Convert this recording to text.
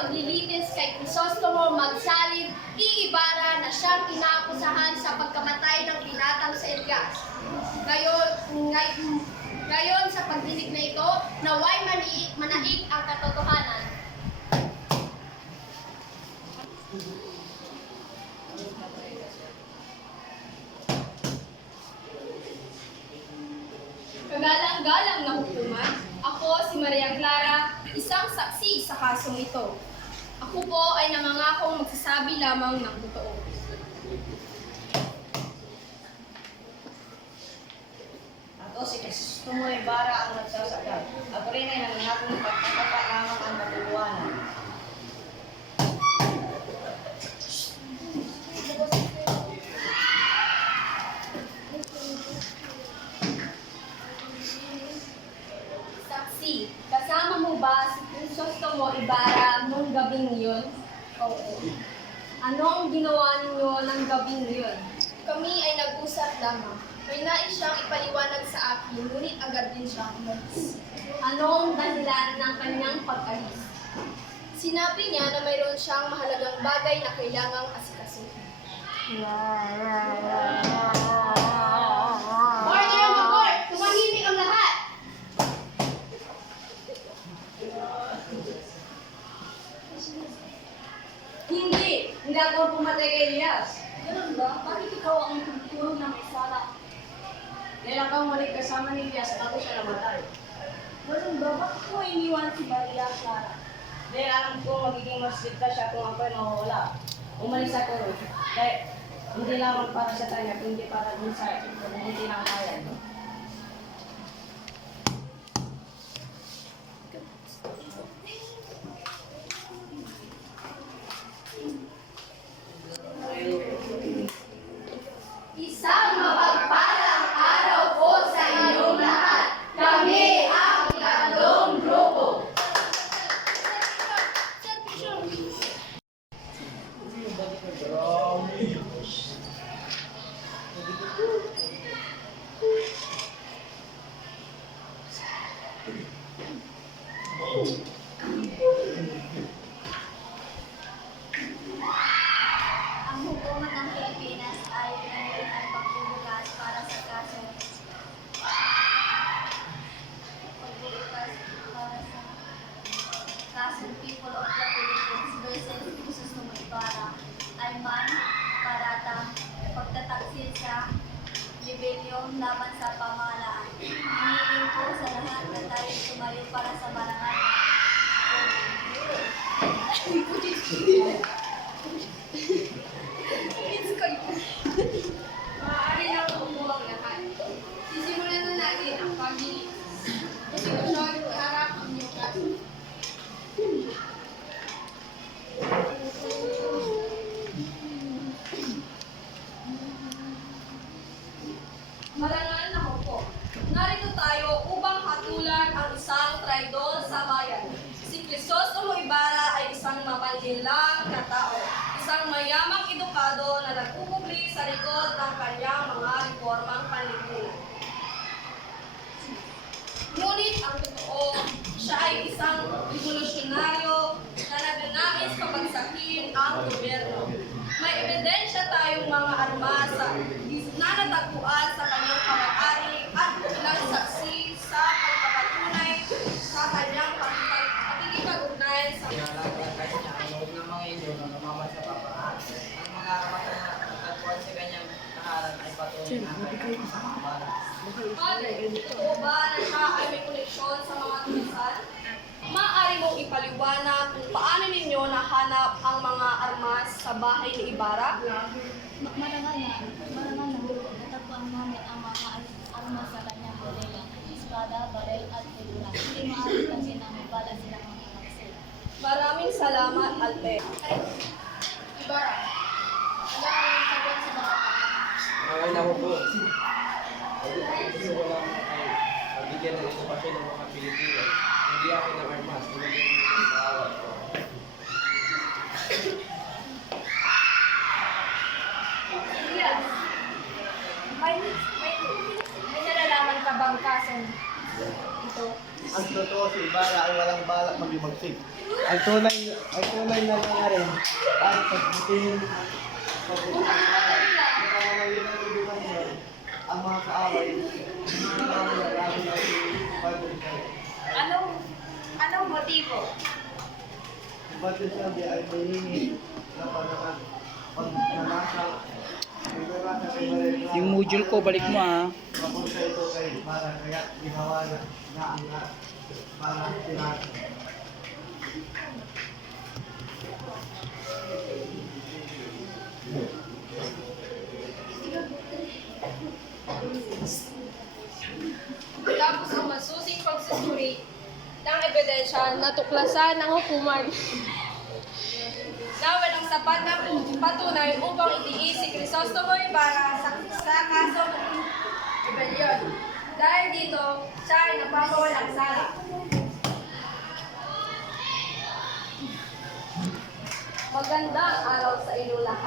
paglilitis kay Crisostomo Magsalin y Ibarra na siyang inaakusahan sa pagkamatay ng binatang si Elias. Ngayon sa pagdinig na ito, naway manaig ang katotohanan. Kagalang-galang na hukuman, ako si Maria Clara, isang saksi sa kasong ito. Ako po ay nangangakong magsasabi lamang ng totoo. Ako si Crisostomo Ibarra ang nagsasakal. Ako rin ay nangangakong pagkakapa lamang ang katotohanan. Saksi, kasama mo ba si Crisostomo Ibarra nung gabing yun? Oo. Ano ang ginawa ninyo ng gabing yun? Kami ay nag-usap lamang. May nais siyang ipaliwanag sa akin, ngunit agad din siyang umalis. Anong dahilan ng kanyang pag-alis? Sinabi niya na mayroon siyang mahalagang bagay na kailangang asikasuhin. Order of the court! Tumahimik ang lahat! Hindi ako pumatay kay Elias. Ganun ba? Bakit ikaw ang tutulong na may sala? Dahil ako muli kasama ni Elias bago siya namatay. Ganun ba? Bakit mo iniwan si Maria Clara? Dahil alam ko magiging mas ligtas siya kung ako ay mawawala. Umalis ako. Dahil hindi lamang para sa kanya, kundi para din sa community ng bayan. Isang mapagpalang araw po sa inyong lahat. Kami ang ikatlong grupo. Ang hukuman ng Pilipinas ay ngayon ay pagbubukas para sa kasong People of the Philippines versus Crisostomo Ibarra ay paratang pagtataksil sa rebelyon laban sa pamahalaan. Hinihiling ko sa lahat na tayo tumayo para sa marangal. Maaari na po ang lahat. Sisimulan na natin ang paglilitis. Prosekusyon, harap ang inyong kaso. Marangal na po. Narito tayo upang hatulan ang isang traidor sa bayan. Si Crisostomo Ibarra ay isang mapanlinlang na tao, isang mayamang edukado na nagpupugli sa likod ng kanyang mga reformang panlipunan. Ngunit ang totoo, siya ay isang revolusyonaryo na nagnanais pabagsakin ang gobyerno. May ebidensya tayong mga armas na natagpuan sa kanyang pag-aari at ilang saksi sa pagpapatunay sa kanyang pakikipag-ugnayan sa Huwag na mga inyo na namaman sa paparaan. Ang mga karapatan na natagpuan sa kanyang tahanan ay patuloy na kanyang mga bala. Father, totoo ba na siya ay may koneksyon sa mga tulisan? Maaari mong ipaliwanag kung paano ninyo nahanap ang mga armas sa bahay ni Ibarra? Marangal na, natagpuan namin ang mga armas sa kanyang bodega, espada, barel at figura. Hindi maaari kasi na may bala sila mga kaksil. Maraming salamat, Alte. Ibarra, ano ang sagot sa mga Ay, naku po. Gusto ko lang ay pabigyan ng edukasyon ng mga Pilipino. Hindi akin ng armas, hindi ng kaawat ko. Elias, may nalalaman ka bang kasong dito. Ang totoo si Ibarra ay walang balak mag-imagsik. Ang tunay na nangyari ay pagbutihin ang mga kaaway Anong motibo? Ba't yung sabi ay mahingi na panahon pag-nanasa Yung module ko, balik mo ah. papunta ito kay Ibarra kaya ginawa na ang para tinasa. Tapos ang masusing pagsusuri ng ebidensya na tuklasan ng hukuman na walang sapat na patunay upang itiis si Crisostomo Ibarra sa kasong rebellion. Dahil dito, siya ay napapawalang sala. Magandang araw sa inyo lahat.